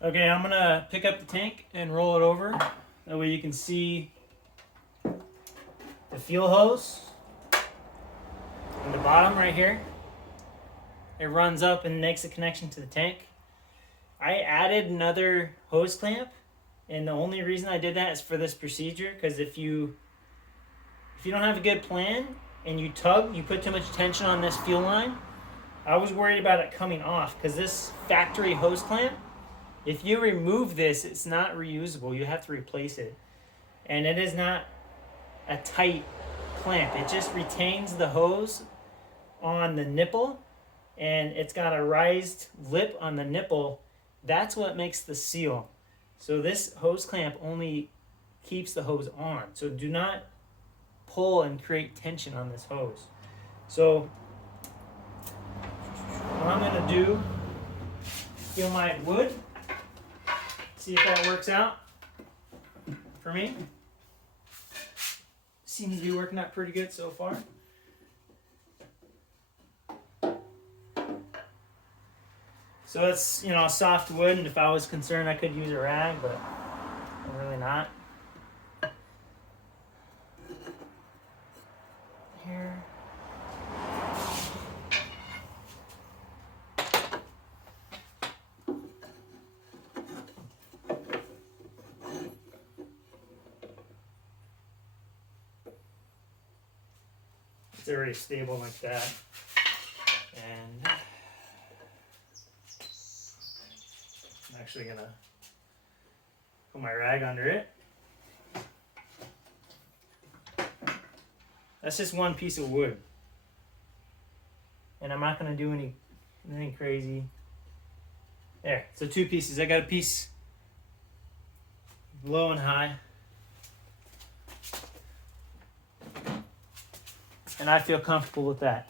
Okay, I'm gonna pick up the tank and roll it over. That way you can see the fuel hose in the bottom right here. It runs up and makes a connection to the tank. I added another hose clamp, and the only reason I did that is for this procedure, because if you don't have a good plan and you tug, you put too much tension on this fuel line. I was worried about it coming off because this factory hose clamp, if you remove this, it's not reusable. You have to replace it. And it is not a tight clamp. It just retains the hose on the nipple, and it's got a raised lip on the nipple. That's what makes the seal. So this hose clamp only keeps the hose on. So do not pull and create tension on this hose. So what I'm going to do, feel my wood, see if that works out for me. Seems to be working out pretty good so far. So it's, soft wood, and if I was concerned I could use a rag, but I'm really not. Here. It's already stable like that. And I'm actually gonna put my rag under it. That's just one piece of wood. And I'm not gonna do anything crazy. There, so two pieces. I got a piece low and high. And I feel comfortable with that.